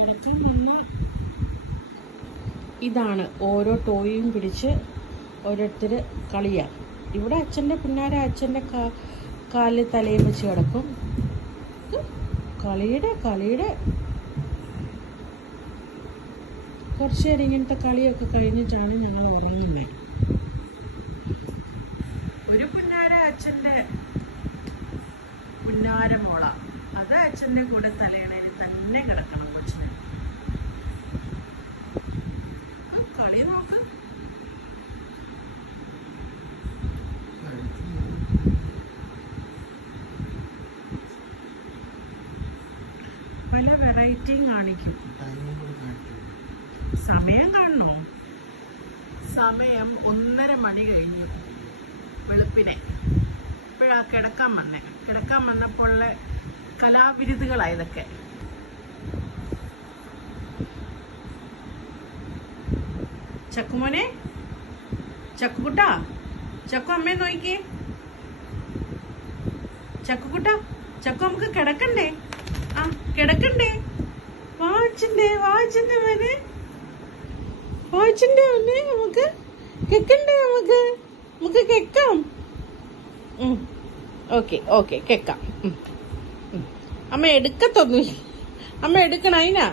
കിടക്കാൻ വന്ന ഇതാണ് ഓരോ ടോയും പിടിച്ച് ഓരോരുത്തർ കളിയാ. ഇവിടെ അച്ഛൻ്റെ പിന്നാലെ അച്ഛൻ്റെ കാലിൽ തലയും വെച്ച് കിടക്കും. കളിയുടെ കുറച്ച് നേരം ഇങ്ങനത്തെ കളിയൊക്കെ കഴിഞ്ഞിട്ടാണ് ഞങ്ങൾ ഉറങ്ങുന്നത്. ഒരു പുന്നാര അച്ഛൻ്റെ പുന്നാര മോള, അത് അച്ഛൻ്റെ കൂടെ തലയണയിൽ തന്നെ കിടക്കണം കൊച്ചിന്. കളി നോക്ക്. പല വെറൈറ്റിയും കാണിക്കും. സമയം കാണണോ? സമയം 1:30 മണി കഴിഞ്ഞു വെളുപ്പിനെ. ഇപ്പോഴാ കിടക്കാൻ വന്നപ്പോൾ കലാവിരുതുകളായതൊക്കെ. ചക്കുമോനെ, ചക്കുകുട്ടാ, ചക്കു അമ്മയെ നോക്കിക്കേ. ചക്കുകുട്ടാ, ചക്കു നമുക്ക് കിടക്കണ്ടേ? ആ കിടക്കണ്ടേ? വാച്ചിന്റെ മോനെ, വാച്ചിന്റെ മോനെ, നമുക്ക് കേക്കണ്ടേ? നമുക്ക് കേക്കാം. ഓക്കെ കേക്കാം. അമ്മ എടുക്കത്തൊന്നുമില്ല, അമ്മ എടുക്കണ അതിനാ.